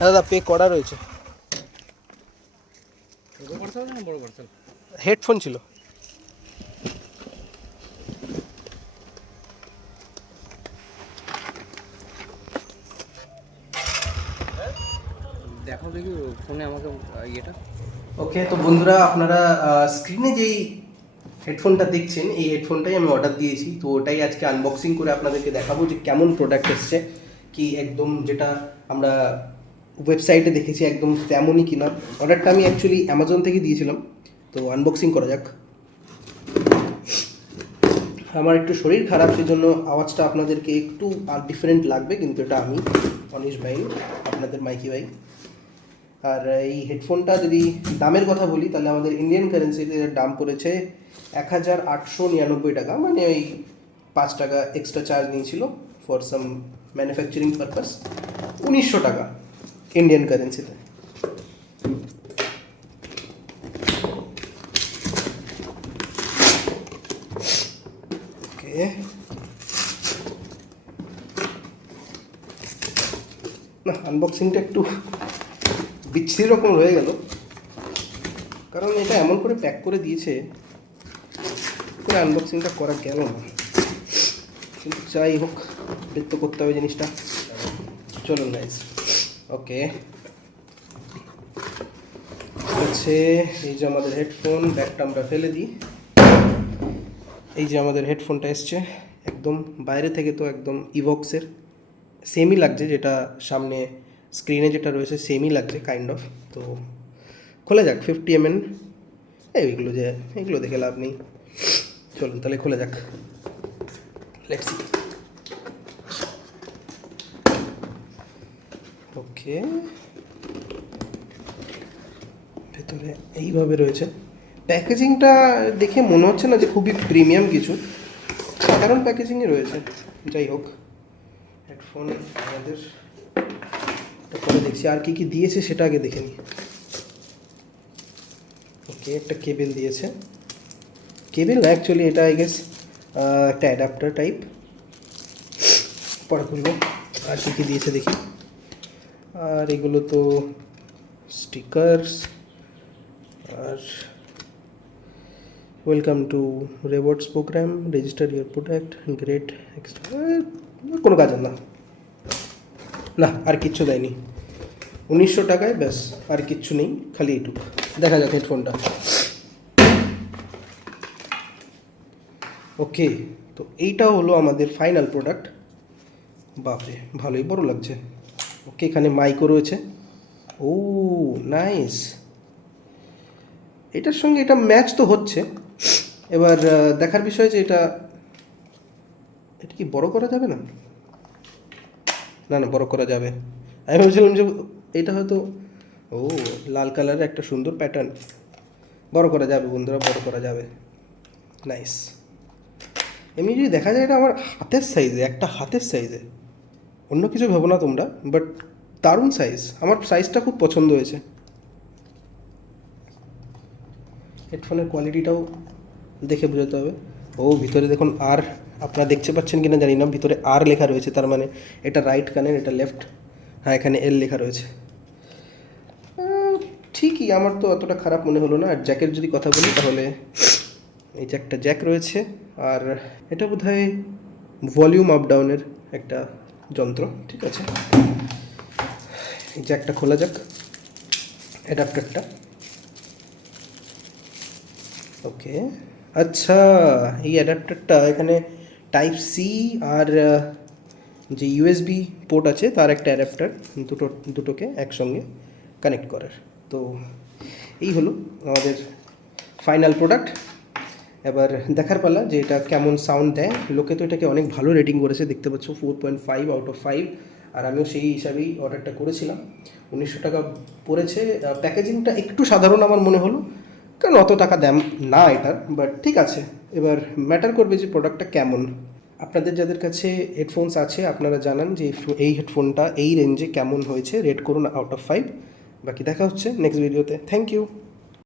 দাদা পে করা রয়েছে। হেডফোন ছিল। দেখো দেখি ফোনে আমাকে ইয়েটা। ওকে, তো বন্ধুরা আপনারা স্ক্রিনে যেই হেডফোনটা দেখছেন এই হেডফোনটাই আমি অর্ডার দিয়েছি। তো ওটাই আজকে আনবক্সিং করে আপনাদেরকে দেখাবো যে কেমন প্রোডাক্ট এসছে, কি একদম যেটা আমরা ওয়েবসাইটে দেখেছি একদম তেমনই কিনা। অর্ডারটা আমি অ্যাকচুয়ালি অ্যামাজন থেকে দিয়েছিলাম। তো আনবক্সিং করা যাক। আমার একটু শরীর খারাপ, সেই জন্য আওয়াজটা আপনাদেরকে একটু আর ডিফারেন্ট লাগবে, কিন্তু এটা আমি অনিশ ভাই, আপনাদের মাইকি ভাই। আর এই হেডফোনটা যদি দামের কথা বলি তাহলে আমাদের ইন্ডিয়ান কারেন্সিতে দাম পড়েছে 1899 টাকা, মানে ওই 5 টাকা এক্সট্রা চার্জ নিয়েছিল ফর সাম ম্যানুফ্যাকচারিং পারপাস। 1900 টাকা ইন্ডিয়ান কারেন্সিতে। ওকে, না আনবক্সিংটা একটু বিচ্ছিরি রকম হয়ে গেল, কারণ এটা এমন করে প্যাক করে দিয়েছে করে আনবক্সিংটা করা গেল না। কিন্তু যাই হোক, বের তো করতে হবে জিনিসটা। চলুন গাইস। ওকে, হচ্ছে এই যে আমাদের হেডফোন, ব্যাগটা আমরা ফেলে দিই। এই যে আমাদের হেডফোনটা এসছে, একদম বাইরে থেকে তো একদম ইভক্সের সেমই লাগছে, যেটা সামনে স্ক্রিনে যেটা রয়েছে সেমই লাগছে কাইন্ড অফ। তো খোলা যাক। 50 ml এইগুলো যে এগুলো দেখে লাভ নেই। চলুন তাহলে খোলা যাক। Let's see. ওকে, ভেতরে এইভাবে রয়েছে। প্যাকেজিংটা দেখে মনে হচ্ছে না যে খুবই প্রিমিয়াম কিছু, সাধারণ প্যাকেজিংই রয়েছে। যাই হোক, হেডফোন আমাদের পরে দেখছি আর কি কি দিয়েছে সেটা আগে দেখে নিই। ওকে, একটা কেবেল দিয়েছে। কেবেল অ্যাকচুয়ালি এটা আই গেস একটা অ্যাডাপ্টার টাইপ। পরে খুলবো আর কী কী দিয়েছে দেখি। আর এগুলো তো স্টিকার্স, আর welcome to rewards program, register your product, great extra. কোনো কাজের না, না আর কিচ্ছু দেয়নি। 1900 টাকায় ব্যাস, আর কিচ্ছু নেই, খালি এইটুকু। দেখা যাক হেডফোনটা। ওকে, তো এইটা হলো আমাদের ফাইনাল প্রোডাক্ট। বাপরে, ভালোই বড় লাগছে। ওকে, এখানে মাইকও রয়েছে। ও নাইস, এটার সঙ্গে এটা ম্যাচ তো হচ্ছে। এবার দেখার বিষয় যে এটা এটা কি বড় করা যাবে না? না না, বড় করা যাবে। আমি ভাবছিলাম যে এটা হয়তো, ও লাল কালারের একটা সুন্দর প্যাটার্ন। বড় করা যাবে বন্ধুরা, বড় করা যাবে। নাইস। এমনি যদি দেখা যায় এটা আমার হাতের সাইজে, একটা হাতের সাইজে, অন্য কিছু ভেবো না তোমরা, বাট দারুণ সাইজ। আমার সাইজটা খুব পছন্দ হয়েছে। হেডফোনের কোয়ালিটিটাও দেখে বোঝাতে হবে। ও ভিতরে দেখুন, আর আপনারা দেখতে পাচ্ছেন কিনা জানি না, ভিতরে আর লেখা রয়েছে, তার মানে এটা রাইট কানের, এটা লেফট। হ্যাঁ, এখানে এল লেখা রয়েছে। ঠিকই, আমার তো অতটা খারাপ মনে হলো না। আর জ্যাকের যদি কথা বলি তাহলে এই যে একটা জ্যাক রয়েছে, আর এটা বোধহয় ভলিউম আপ ডাউনের একটা যন্ত্র। ঠিক আছে, এই জ্যাকটা খোলা যাক, অ্যাডাপ্টারটা। ওকে, আচ্ছা, এই অ্যাডাপ্টারটা এখানে টাইপ সি আর যে ইউএসবি পোর্ট আছে তার একটা অ্যাডাপ্টার, দুটোকে একসঙ্গে কানেক্ট করার। তো এই হলো আমাদের ফাইনাল প্রোডাক্ট। এবার দেখার পালা যে এটা কেমন সাউন্ড দেয়। লোকে তো এটাকে অনেক ভালো রেটিং করেছে, দেখতে পাচ্ছ 4.5 আউট অফ 5। আর আমিও সেই হিসাবেই অর্ডারটা করেছিলাম। 1900 টাকা পড়েছে। প্যাকেজিংটা একটু সাধারণ আমার মনে হলো, কারণ অত টাকা দাম না এটার, বাট ঠিক আছে। এবার ম্যাটার করবে যে প্রোডাক্টটা কেমন। আপনাদের যাদের কাছে হেডফোনস আছে আপনারা জানান যে এই হেডফোনটা এই রেঞ্জে কেমন হয়েছে, রেট করুন আউট অফ 5। বাকি দেখা হচ্ছে নেক্সট ভিডিওতে। Thank you.